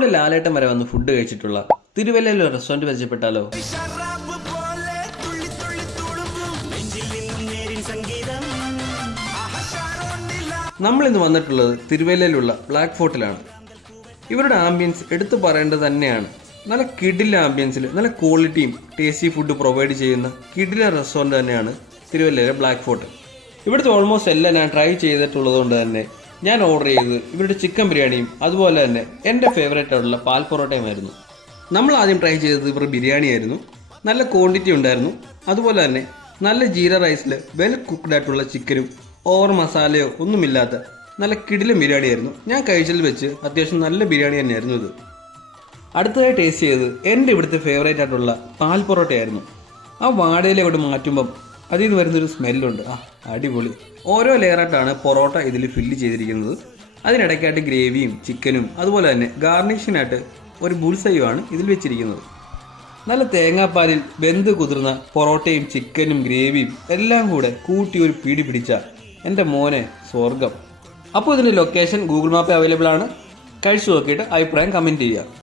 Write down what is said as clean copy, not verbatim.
നമ്മുടെ ലാലേട്ടൻ വരെ വന്ന് ഫുഡ് കഴിച്ചിട്ടുള്ള തിരുവല്ലയിലെ റെസ്റ്റോറൻറ്റ് പരിചയപ്പെട്ടാലോ? നമ്മൾ ഇന്ന് വന്നിട്ടുള്ളത് തിരുവല്ലയിലുള്ള ബ്ലാക്ക് ഫോർട്ടിലാണ്. ഇവരുടെ ആംബിയൻസ് എടുത്തു പറയേണ്ടത് തന്നെയാണ്. നല്ല കിടില ആംബിയൻസിൽ നല്ല ക്വാളിറ്റിയും ടേസ്റ്റി ഫുഡ് പ്രൊവൈഡ് ചെയ്യുന്ന കിടില റെസ്റ്റോറൻറ്റ് തന്നെയാണ് തിരുവല്ലയിലെ ബ്ലാക്ക് ഫോർട്ട്. ഇവിടുത്തെ ഓൾമോസ്റ്റ് എല്ലാം ഞാൻ ട്രൈ ചെയ്തിട്ടുള്ളത് കൊണ്ട് തന്നെ ഞാൻ ഓർഡർ ചെയ്തത് ഇവരുടെ ചിക്കൻ ബിരിയാണിയും അതുപോലെ തന്നെ എൻ്റെ ഫേവറേറ്റ് ആയിട്ടുള്ള പാൽ പൊറോട്ടയുമായിരുന്നു. നമ്മൾ ആദ്യം ട്രൈ ചെയ്തത് ഇവരുടെ ബിരിയാണി ആയിരുന്നു. നല്ല ക്വാണ്ടിറ്റി ഉണ്ടായിരുന്നു. അതുപോലെ തന്നെ നല്ല ജീര റൈസിൽ വെൽ കുക്ക്ഡ് ആയിട്ടുള്ള ചിക്കനും ഓവർ മസാലയോ ഒന്നുമില്ലാത്ത നല്ല കിടിലം ബിരിയാണി ആയിരുന്നു. ഞാൻ കഴിച്ചതിൽ വെച്ച് അത്യാവശ്യം നല്ല ബിരിയാണി തന്നെയായിരുന്നു ഇത്. അടുത്തതായി ടേസ്റ്റ് ചെയ്തത് എൻ്റെ ഇവിടുത്തെ ഫേവറേറ്റ് ആയിട്ടുള്ള പാൽ പൊറോട്ടയായിരുന്നു. ആ വാടയിലെ കൊണ്ട് മാറ്റുമ്പം അതിൽ നിന്ന് വരുന്നൊരു സ്മെല്ലുണ്ട്. അടിപൊളി. ഓരോ ലെയറായിട്ടാണ് പൊറോട്ട ഇതിൽ ഫില്ല് ചെയ്തിരിക്കുന്നത്. അതിനിടയ്ക്കായിട്ട് ഗ്രേവിയും ചിക്കനും അതുപോലെ തന്നെ ഗാർണിഷിനായിട്ട് ഒരു ബുൾസയുമാണ് ഇതിൽ വെച്ചിരിക്കുന്നത്. നല്ല തേങ്ങാപ്പാലിൽ വെന്ത് കുതിർന്ന പൊറോട്ടയും ചിക്കനും ഗ്രേവിയും എല്ലാം കൂടെ കൂട്ടി ഒരു പിടി പിടിച്ച എൻ്റെ മോനെ സ്വർഗം. അപ്പോൾ ഇതിൻ്റെ ലൊക്കേഷൻ ഗൂഗിൾ മാപ്പ് അവൈലബിൾ ആണ്. കഴിച്ചു നോക്കിയിട്ട് അഭിപ്രായം കമൻറ്റ് ചെയ്യുക.